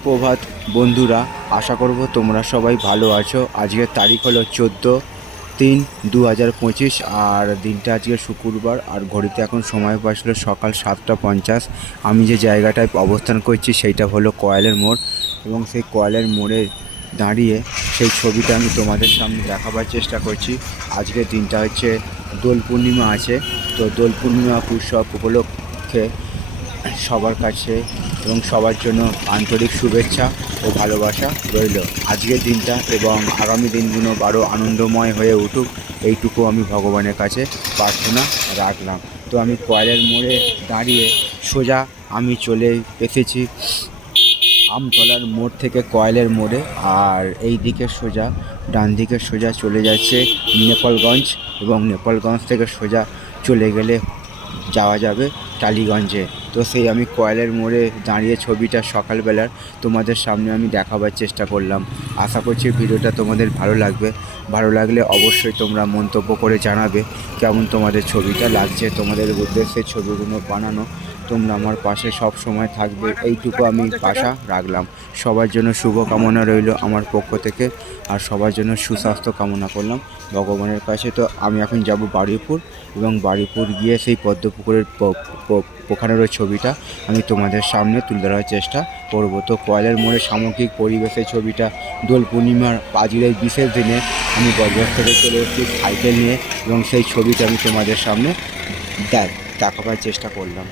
সুপ্রভাত বন্ধুরা, আশা করব তোমরা সবাই ভালো আছো। আজকের তারিখ হলো 14/3/2025 আর দিনটা আজকে শুক্রবার। আর ঘড়িতে এখন সময় পাচ্ছিল সকাল 7টা 50। আমি যে জায়গাটায় অবস্থান করছি সেইটা হলো কয়েলের মোড়, এবং সেই কয়েলের মোড়ে দাঁড়িয়ে সেই ছবিটা আমি তোমাদের সামনে দেখাবার চেষ্টা করছি। আজকের দিনটা হচ্ছে দোল পূর্ণিমা আছে, তো দোল পূর্ণিমা উৎসব উপলক্ষে সবার কাছে এবং সবার জন্য আন্তরিক শুভেচ্ছা ও ভালোবাসা রইল। আজকের দিনটা এবং আগামী দিনগুলো আরও আনন্দময় হয়ে উঠুক, এইটুকু আমি ভগবানের কাছে প্রার্থনা রাখলাম। তো আমি কয়েলের মোড়ে দাঁড়িয়ে সোজা আমি চলে এসেছি আমতলার মোড় থেকে কয়েলের মোড়ে। আর এই দিকে সোজা ডান দিকে সোজা চলে যাচ্ছে নেপালগঞ্জ, এবং নেপালগঞ্জ থেকে সোজা চলে গেলে যাওয়া যাবে টালিগঞ্জে। তো সেই আমি কয়েলের মোড়ে দাঁড়িয়ে ছবিটা সকালবেলার তোমাদের সামনে আমি দেখাবার চেষ্টা করলাম। আশা করছি ভিডিওটা তোমাদের ভালো লাগবে। ভালো লাগলে অবশ্যই তোমরা মন্তব্য করে জানাবে কেমন তোমাদের ছবিটা লাগছে। তোমাদের উদ্দেশ্যে ছবিগুলো বানানো তোমরা আমার পাশে সব সময় থাকবে, এইটুকু আমি আশা রাখলাম। সবার জন্য শুভ কামনা রইল আমার পক্ষ থেকে, আর সবার জন্য সুস্বাস্থ্য কামনা করলাম ভগবানের কাছে। তো আমি এখন যাব বারুইপুর, এবং বারুইপুর গিয়ে সেই পদ্মপুকুরের ওখানের ওই ছবিটা আমি তোমাদের সামনে তুলে ধরার চেষ্টা করব। তো কয়েলের মোড়ে সামগ্রিক পরিবেশের ছবিটা দোল পূর্ণিমার আজকের এই বিশেষ দিনে আমি বজবজ থেকে চলে এসেছি সাইকেল নিয়ে, এবং সেই ছবিটা আমি তোমাদের সামনে দেখাবার চেষ্টা করলাম।